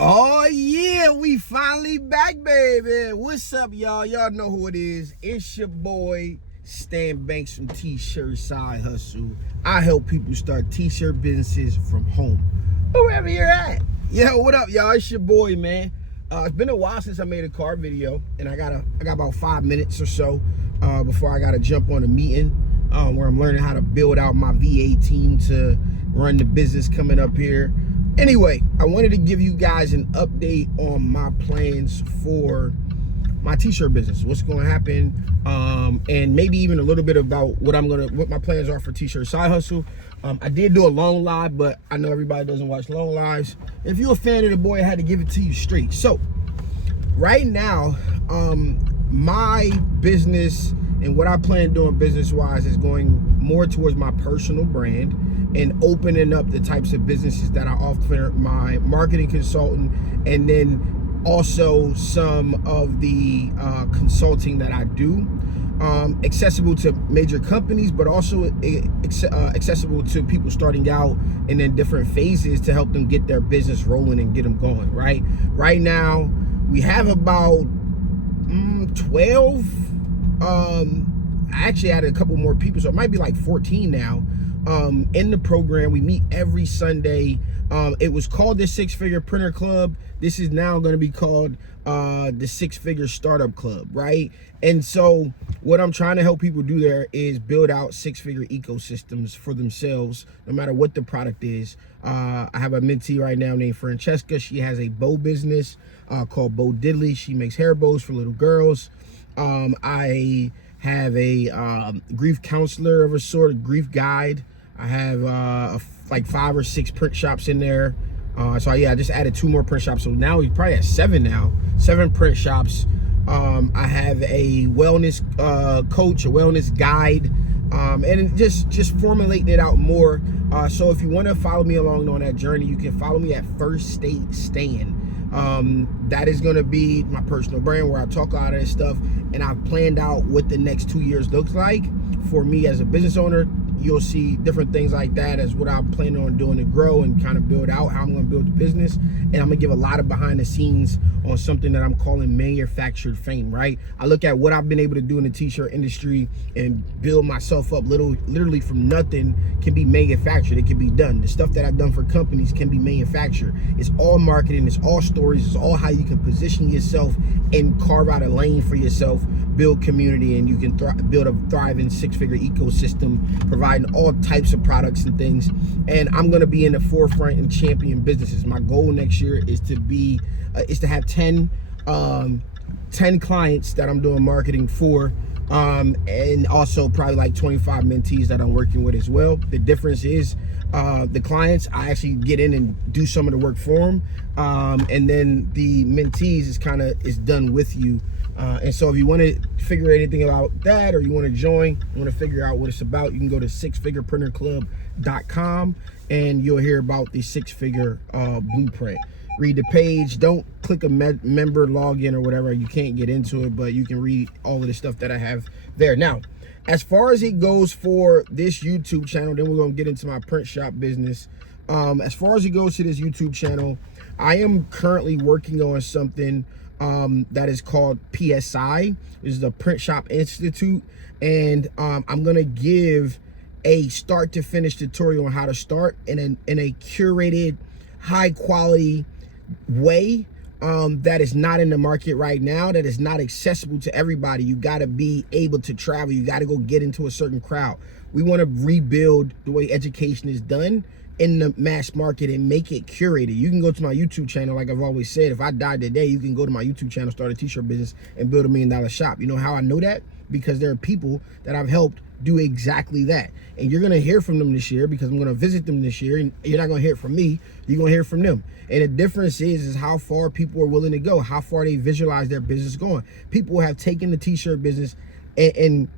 Oh yeah, we finally back, baby. What's up, y'all? Y'all know who it is. It's your boy Stan Banks from T-Shirt Side Hustle. I help people start t-shirt businesses from home, wherever you're at. Yo, what up, y'all? It's your boy, man. It's been a while since I made a car video, and I got about 5 minutes or so before I gotta jump on a meeting where I'm learning how to build out my VA team to run the business coming up here. Anyway, I wanted to give you guys an update on my plans for my t-shirt business, what's going to happen, and maybe even a little bit about what my plans are for T-Shirt Side Hustle. I did do a long live, but I know everybody doesn't watch long lives. If you're a fan of the boy, I had to give it to you straight. So right now, my business and what I plan doing business-wise is going more towards my personal brand and opening up the types of businesses that I offer my marketing consultant, and then also some of the consulting that I do, accessible to major companies, but also accessible to people starting out and in different phases to help them get their business rolling and get them going. Right now, we have about 12. I actually added a couple more people, so it might be like 14 now. In the program, we meet every Sunday. It was called the Six Figure Printer Club. This is now going to be called the Six Figure Startup Club, right? And so what I'm trying to help people do there is build out six-figure ecosystems for themselves, no matter what the product is. I have a mentee right now named Francesca. She has a bow business called Bow Diddley. She makes hair bows for little girls. I have a grief counselor of a sort, a grief guide. I have like 5 or 6 print shops in there. So yeah, I just added 2 more print shops. So now we probably at 7 now, 7 print shops. I have a wellness coach, a wellness guide, and just formulating it out more. So if you want to follow me along on that journey, you can follow me at First State Stan. That is going to be my personal brand where I talk a lot of this stuff, and I've planned out what the next 2 years looks like for me as a business owner. You'll see different things like that as what I'm planning on doing to grow and kind of build out how I'm going to build the business. And I'm going to give a lot of behind the scenes on something that I'm calling manufactured fame, right? I look at what I've been able to do in the t-shirt industry and build myself up literally from nothing can be manufactured. It can be done. The stuff that I've done for companies can be manufactured. It's all marketing. It's all stories. It's all how you can position yourself and carve out a lane for yourself, build community, and you can build a thriving six-figure ecosystem, providing all types of products and things. And I'm going to be in the forefront and champion businesses. My goal next year is to have 10 clients that I'm doing marketing for, and also probably like 25 mentees that I'm working with as well. The difference is the clients, I actually get in and do some of the work for them, and then the mentees is done with you. And so if you want to figure anything about that, or you want to join, want to figure out what it's about, you can go to sixfigureprinterclub.com and you'll hear about the six-figure blueprint. Read the page. Don't click a member login or whatever. You can't get into it, but you can read all of the stuff that I have there. Now, as far as it goes for this YouTube channel, then we're going to get into my print shop business. As far as it goes to this YouTube channel, I am currently working on something that is called PSI. This is the Print Shop Institute, and I'm gonna give a start to finish tutorial on how to start in a curated, high quality way that is not in the market right now, that is not accessible to everybody. You got to be able to travel. You got to go get into a certain crowd. We want to rebuild the way education is done in the mass market and make it curated. You can go to my YouTube channel, like I've always said. If I died today, you can go to my YouTube channel, start a t-shirt business, and build $1 million shop. You know how I know that? Because there are people that I've helped do exactly that. And you're gonna hear from them this year, because I'm gonna visit them this year, and you're not gonna hear it from me, you're gonna hear from them. And the difference is how far people are willing to go, how far they visualize their business going. People have taken the t-shirt business and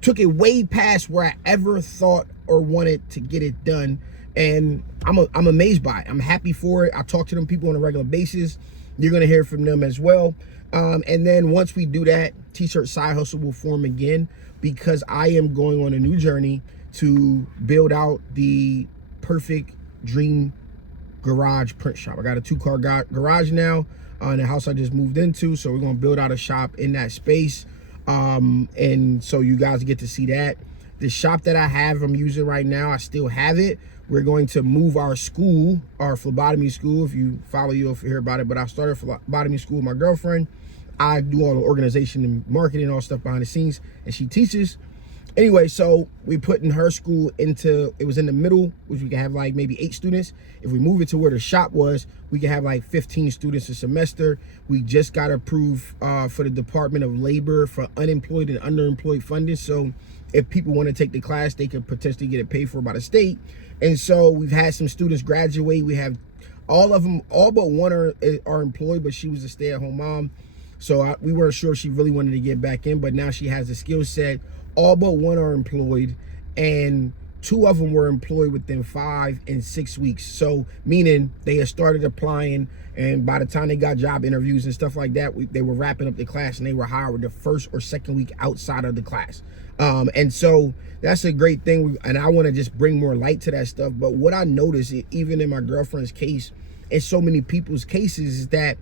took it way past where I ever thought or wanted to get it done, and I'm amazed by it. I'm happy for it. I talk to them people on a regular basis. You're gonna hear from them as well. And then once we do that, T-Shirt Side Hustle will form again, because I am going on a new journey to build out the perfect dream garage print shop. I got a 2-car garage now in the house I just moved into. So we're going to build out a shop in that space. And so you guys get to see that. The shop that I have, I'm using right now, I still have it. We're going to move our school, our phlebotomy school. If you follow, you'll hear about it. But I started phlebotomy school with my girlfriend. I do all the organization and marketing, all stuff behind the scenes, and she teaches. Anyway, so we put in her school into, it was in the middle, which we can have like maybe 8 students. If we move it to where the shop was, we can have like 15 students a semester. We just got approved for the Department of Labor for unemployed and underemployed funding. So if people want to take the class, they could potentially get it paid for by the state. And so we've had some students graduate. We have all of them, all but one are employed, but she was a stay-at-home mom. So we weren't sure if she really wanted to get back in, but now she has the skill set. All but one are employed, and 2 of them were employed within 5 and 6 weeks. So meaning they had started applying, and by the time they got job interviews and stuff like that, they were wrapping up the class and they were hired the first or second week outside of the class. And so that's a great thing. And I want to just bring more light to that stuff. But what I noticed, even in my girlfriend's case, in so many people's cases, is that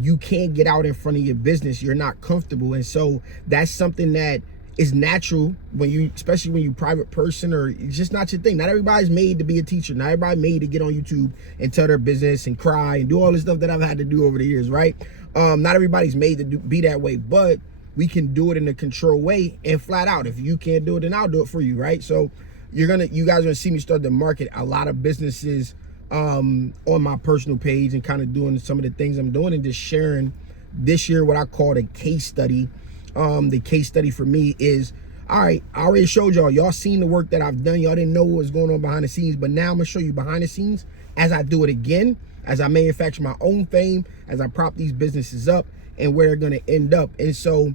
you can't get out in front of your business. You're not comfortable. And so that's something that is natural when you, especially when you're a private person, or it's just not your thing. Not everybody's made to be a teacher. Not everybody made to get on YouTube and tell their business and cry and do all this stuff that I've had to do over the years, right? Not everybody's made to be that way, but we can do it in a controlled way. And flat out, if you can't do it, then I'll do it for you, right? So you guys are gonna see me start to market a lot of businesses on my personal page, and kind of doing some of the things I'm doing, and just sharing this year what I call a case study. The case study for me is, all right, I already showed y'all seen the work that I've done. Y'all didn't know what was going on behind the scenes, but now I'm gonna show you behind the scenes as I do it again, as I manufacture my own fame, as I prop these businesses up, and where they're gonna end up. And so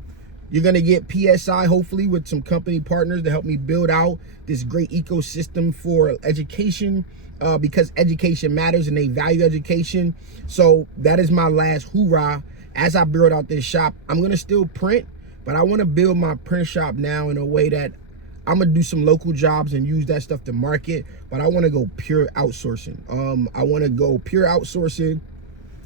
you're gonna get PSI, hopefully, with some company partners to help me build out this great ecosystem for education, because education matters and they value education. So that is my last hoorah. As I build out this shop, I'm gonna still print, but I want to build my print shop now in a way that I'm gonna do some local jobs and use that stuff to market, but I want to go pure outsourcing. I want to go pure outsourcing,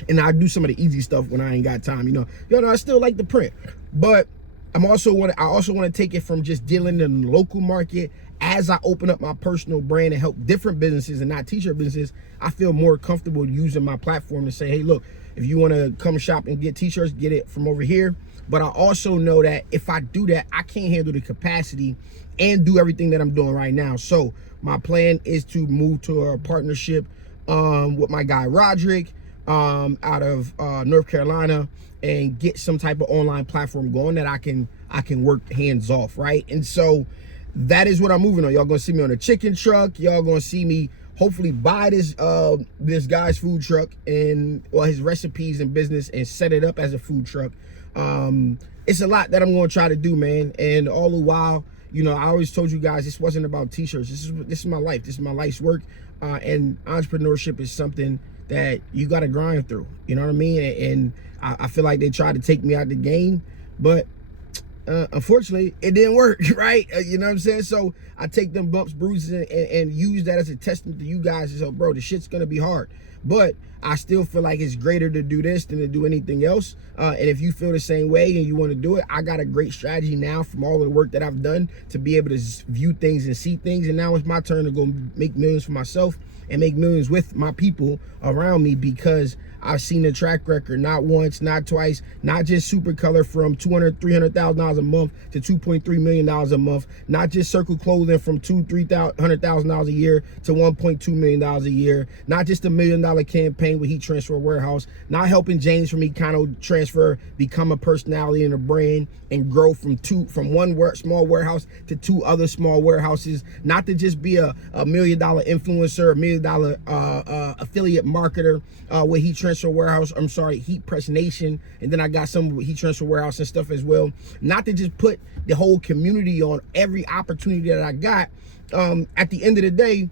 and I do some of the easy stuff when I ain't got time. You know, I still like the print, but I also want to take it from just dealing in the local market. As I open up my personal brand and help different businesses and not t-shirt businesses, I feel more comfortable using my platform to say, hey, look, if you want to come shop and get t-shirts, get it from over here. But I also know that if I do that, I can't handle the capacity and do everything that I'm doing right now. So my plan is to move to a partnership with my guy Roderick out of North Carolina, and get some type of online platform going that I can work hands off, right? And so that is what I'm moving on. Y'all gonna see me on a chicken truck. Y'all gonna see me hopefully buy this guy's food truck and his recipes and business, and set it up as a food truck. It's a lot that I'm gonna try to do, man. And all the while, you know, I always told you guys this wasn't about t-shirts. This is my life. This is my life's work. And entrepreneurship is something that you gotta grind through. You know what I mean? And I feel like they tried to take me out the game, but unfortunately it didn't work, right? You know what I'm saying? So I take them bumps, bruises, and use that as a testament to you guys. So bro, the shit's gonna be hard, but I still feel like it's greater to do this than to do anything else. And if you feel the same way and you want to do it, I got a great strategy now from all of the work that I've done to be able to view things and see things. And now it's my turn to go make millions for myself and make millions with my people around me, because I've seen the track record, not once, not twice, not just Super Color from $200,000, $300,000 a month to $2.3 million a month, not just Circle Clothing from $300,000 a year to $1.2 million a year, not just $1 million campaign with Heat Transfer Warehouse, not helping James from Econo Transfer become a personality and a brand and grow from one small warehouse to 2 other small warehouses, not to just be a $1 million influencer, $1 million affiliate marketer with Heat Transfer Warehouse, Heat Press Nation, and then I got some with Heat Transfer Warehouse and stuff as well. Not to just put the whole community on every opportunity that I got. At the end of the day,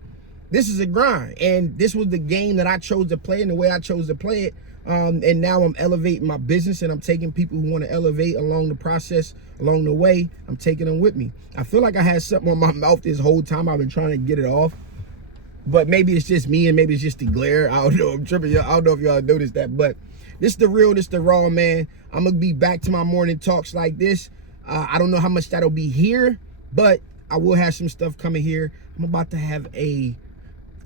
this is a grind, and this was the game that I chose to play and the way I chose to play it. And now I'm elevating my business, and I'm taking people who want to elevate along the process, along the way. I'm taking them with me. I feel like I had something on my mouth this whole time. I've been trying to get it off. but maybe it's just me and maybe it's just the glare. I don't know. I'm tripping. I don't know if y'all noticed that, but this the real, this the raw, man. I'm gonna be back to my morning talks like this. I don't know how much that'll be here, but I will have some stuff coming here. I'm about to have I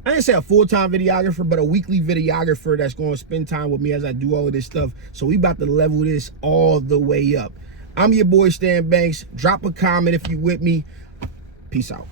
didn't say a full-time videographer, but a weekly videographer that's going to spend time with me as I do all of this stuff. So we about to level this all the way up. I'm your boy Stan Banks. Drop a comment if you with me. Peace out.